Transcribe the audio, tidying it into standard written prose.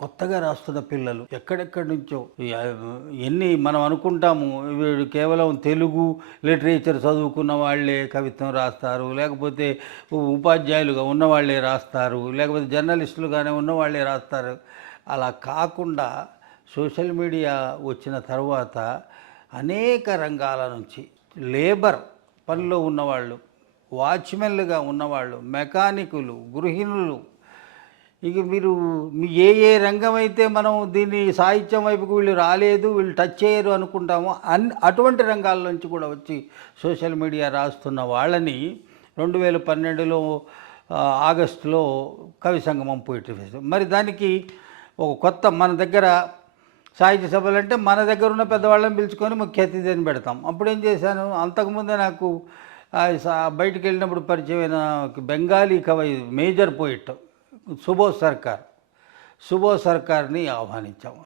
కొత్తగా రాస్తున్న పిల్లలు ఎక్కడెక్కడి నుంచో ఎన్ని మనం అనుకుంటాము వీడు కేవలం తెలుగు లిటరేచర్ చదువుకున్న వాళ్ళే కవిత్వం రాస్తారు, లేకపోతే ఉపాధ్యాయులుగా ఉన్నవాళ్ళే రాస్తారు, లేకపోతే జర్నలిస్టులుగానే ఉన్నవాళ్ళే రాస్తారు. అలా కాకుండా సోషల్ మీడియా వచ్చిన తర్వాత అనేక రంగాల నుంచి లేబర్ పనిలో ఉన్నవాళ్ళు, వాచ్మెన్లుగా ఉన్నవాళ్ళు, మెకానికులు, గృహిణులు, ఇక మీరు ఏ ఏ రంగం అయితే మనం దీన్ని సాహిత్యం వైపుకు వీళ్ళు రాలేదు, వీళ్ళు టచ్ చేయరు అనుకుంటామో అటువంటి రంగాల నుంచి కూడా వచ్చి సోషల్ మీడియా రాస్తున్న వాళ్ళని 2012లో ఆగస్టులో కవి సంగమం పోయిటరీ ఫెస్టివల్. మరి దానికి ఒక కొత్త మన దగ్గర సాహిత్య సభలు అంటే మన దగ్గర ఉన్న పెద్దవాళ్ళని పిలుచుకొని ముఖ్య అతిథిని పెడతాం. అప్పుడు ఏం చేశాను, అంతకుముందే నాకు బయటికి వెళ్ళినప్పుడు పరిచయమైన బెంగాలీ కవి మేజర్ పోయిట్ సుబోధ్ సర్కార్ని ఆహ్వానించాము.